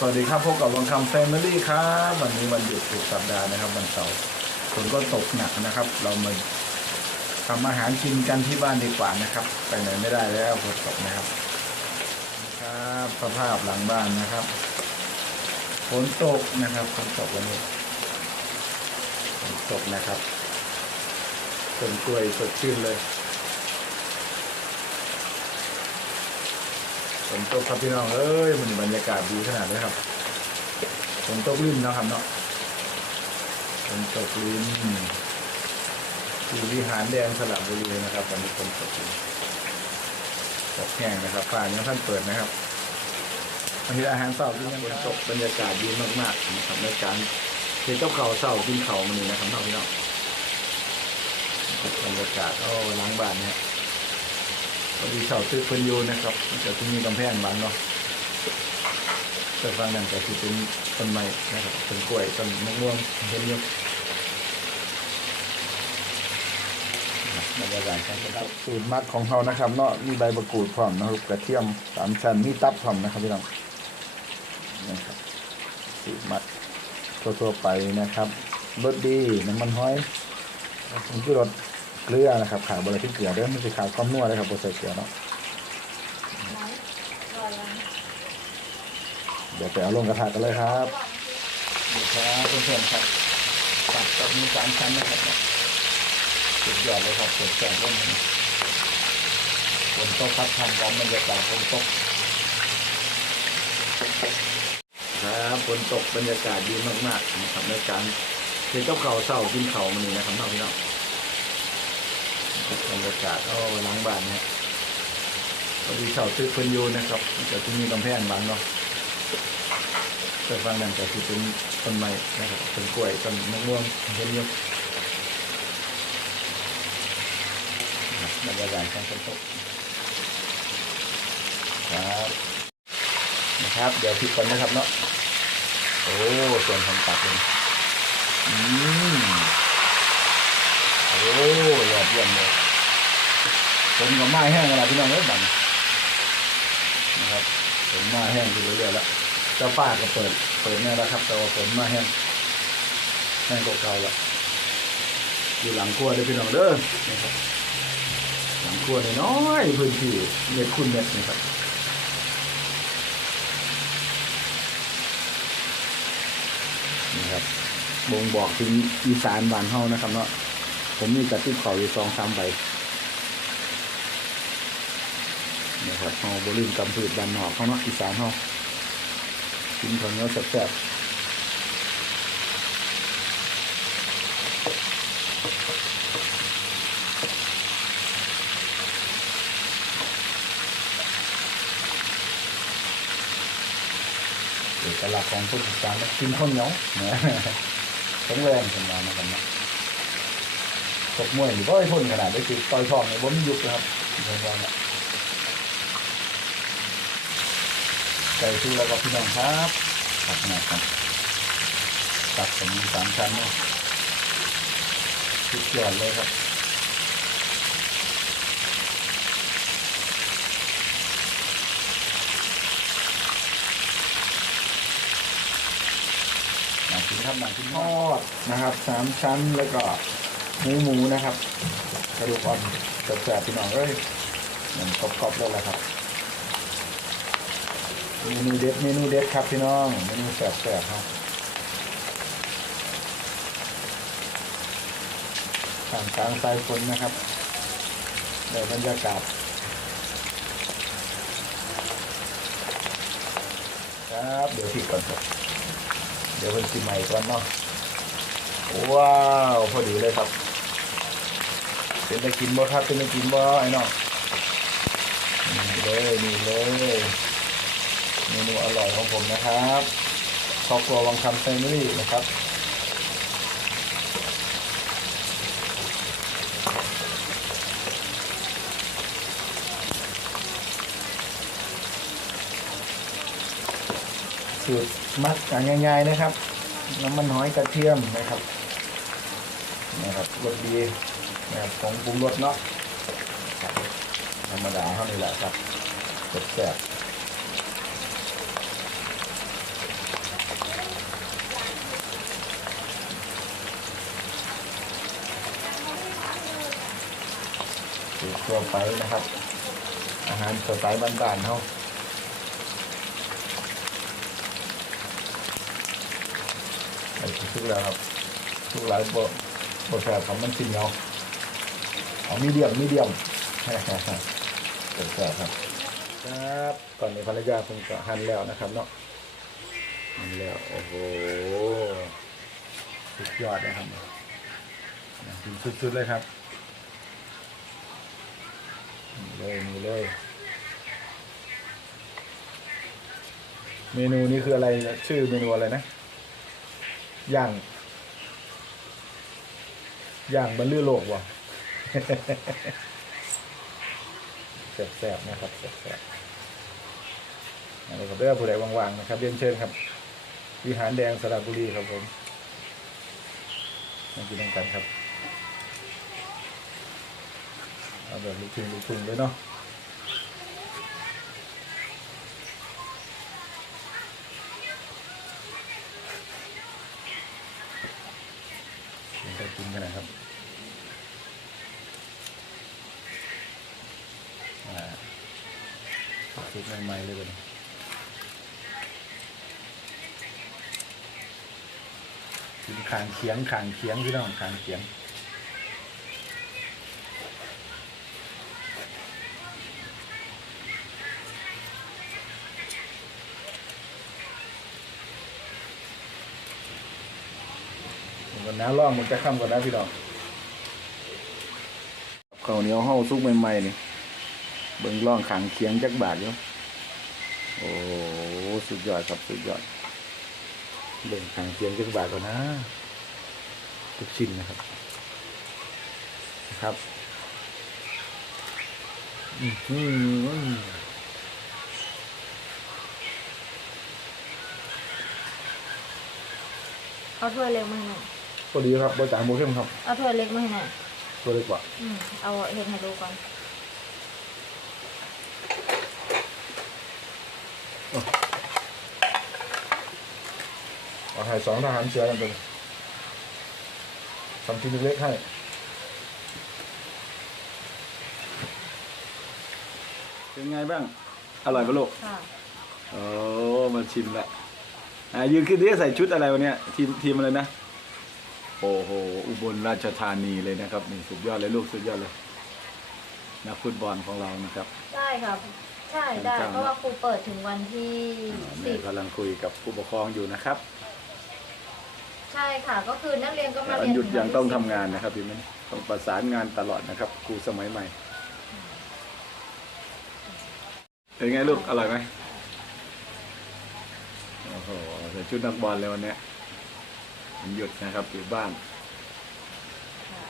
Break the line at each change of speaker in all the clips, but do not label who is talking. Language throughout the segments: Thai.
สวัสดีครับพบกับวังคำแฟมิลี่ครับวันนี้วันหยุดสุดสัปดาห์นะครับวันเสาร์ฝนก็ตกหนักนะครับ เรามาทำอาหารกินกันที่บ้านดีกว่านะครับ ไปไหนไม่ได้แล้วฝนตกนะครับครับสภาพหลังบ้านนะครับฝนตกนะครับฝนตกวันนี้ฝนตกนะครับต้นกล้วยสดชื่นเลย ฝนตกครับพี่น้องเอ้ยมันบรรยากาศดีขนาดนี้ครับฝนตกลิ่นเนาะครับเนาะฝนตกลิ่นที่วิหารแดงสระบุรีนะครับวันนี้ฝนตกลิ่นตกแห้งนะครับฟ้ายังท่านเปิดนะครับวันนี้อาหารเช้าที่ยังฝนตกบรรยากาศดีมากๆนะครับในการเฮ็ดกับข้าวเช้ากินเขามันนี้นะครับพี่น้องบรรยากาศโอ้ล้างบ้านเนี่ย พอดีเสาตึกเพิ่นอยู่นะครับมันจะที่มีกำแพงบังเนาะแต่ฟังนั้นก็คือเป็นต้นไม้นะครับต้นกล้วยต้นมะม่วงเห็นอยู่บรรยากาศครับสูตรมักของเขานะครับเนาะมีใบมะกรูดพร้อมนะครับกระเทียมสามชั้นมีตับพร้อมนะครับพี่น้องนะครับสูตรมักทั่วๆไปนะครับรสดีน้ำมันหอยผงชูรส เกลือนะครับขาดบริที่เกลือเด้อมันจะขาดความนัวเลยครับบริใส่เกลือเนาะเดี๋ยวไปเอาลงกระทะกันเลยครับเดี๋ยวครับเพื่อนๆครับตัดกับมีสามชั้นนะครับสุดยอดเลยครับสดแซ่บร่มนี้ฝนตกพัดทำกับบรรยากาศฝนตกครับฝนตกบรรยากาศดีมากๆนะครับในการเห็นเจ้าเขาวเศร้ากินเขาวมันนี่นะครับน้องพี่น้อง บรรยากาศโอ้ล้างบ้านเนี่ยพอดีเสาตึกเพิ่นอยู่นะครับจะที่มีกำแพงบางเนาะแต่ฟังนั้นก็คือเป็นต้นไม้นะครับต้นกล้วยต้นมะม่วงเห็นอยู่บบรรยากาศการฝนตกครับนะครับ เดี๋ยวพลิกก่อนนะครับเนาะโอ้ส่วนของตัดเลยอืมโอ้ ดเยี่ยมเลยผมกับไม้แห้งอะไรพี่น้องเอ้ยบังนะครับผมไม้แห้งอยู่เรื่อยๆแล้วเจ้าป้าก็เปิด เปิดเนี่ยแล้วครับ แต่ว่าผมไม้แห้งแห้งเก่าๆแล้วอยู่หลังครัวเลยพี่น้องเด้อนี่ครับหลังครัวน้อยพื้นที่เม็ดคุณเม็ดนี่ครับนี่ครับบ่งบอกถึงอีสานบ้านเฮานะครับเนาะ ผมมีกระติบเข่าอยู่สองสามใบนะครับเฮาบริมกำพืชบ้านนอกเขาเนาะอีสานเฮากินข้าวเหนียวแซ่บๆเอกลักษณ์ของคนอีสานนะกินข้าวเหนียวแข็งแรงขึ้นมานะครับเนาะ ตกมวยหรือว่าไอ้ทนขนาดได้คือต่อยทองเนี่ยบ่มยุบนะครับเรื่องว่าเนี่ยไก่ชูแล้วก็พี่น้องครับตักขนาดครับตักผมสามชั้นเนาะสุดยอดเลยครับมากินครับมากินทอดนะครับสามชั้นแล้วก็ หมูหมูนะครับกระดูกอ่อนแสบๆพี่น้องเอ้ยมันกรอบๆแล้วแหละครับเมนูเด็ดเมนูเด็ดครับพี่น้องเมนูแสบๆครับทางกลางสายฝนนะครับในบรรยากาศครับเดี๋ยวพี่ก่อนครับเดี๋ยวเป็นสิใหม่ก่อนเนาะว้าว พอดีเลยครับ เป็นตะกินบ่ครับเป็นตะกินบ่ไอ้น้องนี่เลยนี่เลยเมนูอร่อยของผมนะครับครอบครัววังคำแฟมิลี่นะครับสูตรมักง่ายๆนะครับ น้ำมันหอยกระเทียมนะครับนะครับรสดี นะครับของปรุงรสเนาะธรรมดาเท่านี้แหละครับแซ่บทั่วไปนะครับ อาหารสไตล์บ้านๆเขาทุกแล้วครับทุกหลายบทบทแสบของมันกินเนาะ อามีเดียมมีเดียมแซ่บครับ ครับตอนนี้ภรรยาเพิ่งจะหั่นแล้วนะครับเนาะหั่นแล้วโอ้โหสุดยอดนะครับกินสุดๆเลยครับนี่เลยนี่เลย เมนูนี้คืออะไรชื่อเมนูอะไรนะย่างย่างบรรลือโลกวะ แสบๆนะครับแสบๆอะไรครับเรื่อผู้ใดว่างๆนะครับเรียนเชิญครับ วิหารแดงสระบุรีครับผมมากินด้วยกันครับเอาแบบลูกทุ่งลูกทุ่งเลยเนาะกินกันนะครับ อ่า ซุปใหม่ๆเลยตัวนี้กินขางเคียงขางเคียงพี่น้องขางเคียงวันน้าล่องมันจะข้ามกันนะพี่น้องข้าวเหนียวห่อซุปใหม่ๆนี่ เบิ่งล่องขังเคียงจักบาทอยู่โอ้สุดยอดครับสุดยอดเบิ่งขังเคียงจักบาทก่อนนะทุกชิ้นนะครับครับอืมอืม
เอาถ้วยเล็กมาให้หน่อย
พอดีครับบริจาคโมเข้มครับ
เอาถ้วยเล็กมาให้หน่อย
ตัวเล็กกว่า
อืม เอาเห็ดให้ดูก่อน
เอาถ่ายสองทหารเสือกันไปทำชิ้นเล็กๆให้เป็นไงบ้าง อร่อยปะลูก
ค่ะ
โอ้มาชิมละอ่ายืนขึ้นดิใส่ชุดอะไรวันเนี้ยทีมทีมอะไรนะ โอ้โห อุบลราชธานีเลยนะครับนี่สุดยอดเลยลูกสุดยอดเลยนักฟุตบอลของเรานะครับ
ได้ค่ะใช่ได้
ครับ
เพราะว่าครูเปิดถึงวันที่
อ่า
สิ
แม่
บ
กำลังคุยกับผู้ปกครองอยู่นะครับ
ใช่ค่ะ ก็คือนักเรียนก็มา
วั
เรี
น
ยน
หยุดยังต้อง
ถึ
ทำ
วันที่
งานนะครับพี่มันต้องประสานงานตลอดนะครับครูสมัยใหม่เป็นไงลูกอร่อยไหมโอ้โหใส่ชุดนักบอลเลยวันเนี้ยวันหยุดนะครับอยู่บ้าน
ค่ะ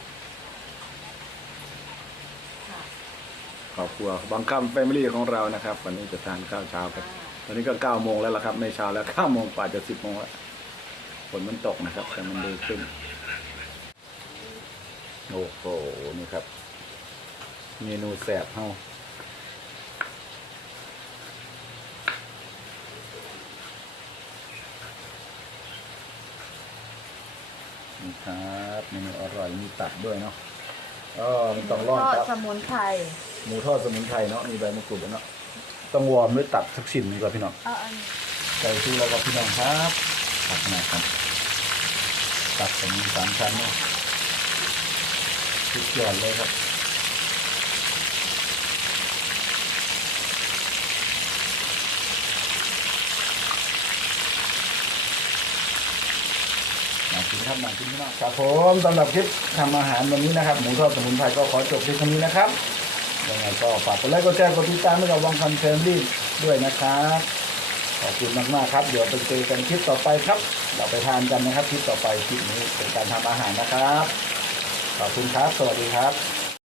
ค่ะ
ครอบครัวบางคำแฟมิลี่ของเรานะครับ วันนี้จะทานข้าวเช้ากันตอนนี้ก็เก้าโมงแล้วล่ะครับไม่เช้าแล้วเก้าโมงกว่าจะสิบโมงแล้ว ฝนมันตกนะครับแต่มันดีขึ้น โอ้โห นี่ครับ เมนูแสบเฮานี่ครับเมนูอร่อยมีตับด้วยเนาะอ๋อมันต้องรอด
ทอด
ตับ
สมุนไพร
หมูทอดสมุนไพรเนาะมีใบมะกรูดด้วยเนาะต้องวอร์มด้วยตับสักชิ้นหนึงก่อนพี่น้อง
เอาอัน
ใส่ชูแล้วก็พี่น้องครับตักหน่อยครับ ตักเป็นสามชั้นเนาะสุดยอดเลยครับมากินครับมากินพี่น้องครับผมสำหรับคลิปทำอาหารวันนี้นะครับ หมูทอดสมุนไพรก็ขอจบเพียงเท่านี้นะครับยังไงก็ฝากกดไลค์กดแชร์กดติดตามให้กับวังพันเฟมลี่ด้วยนะครับ ขอบคุณมากๆครับ เดี๋ยวไปเจอกันคลิปต่อไปครับ เราไปทานกันนะครับคลิปต่อไปคลิปนี้เป็นการทำอาหารนะครับ ขอบคุณครับ สวัสดีครับ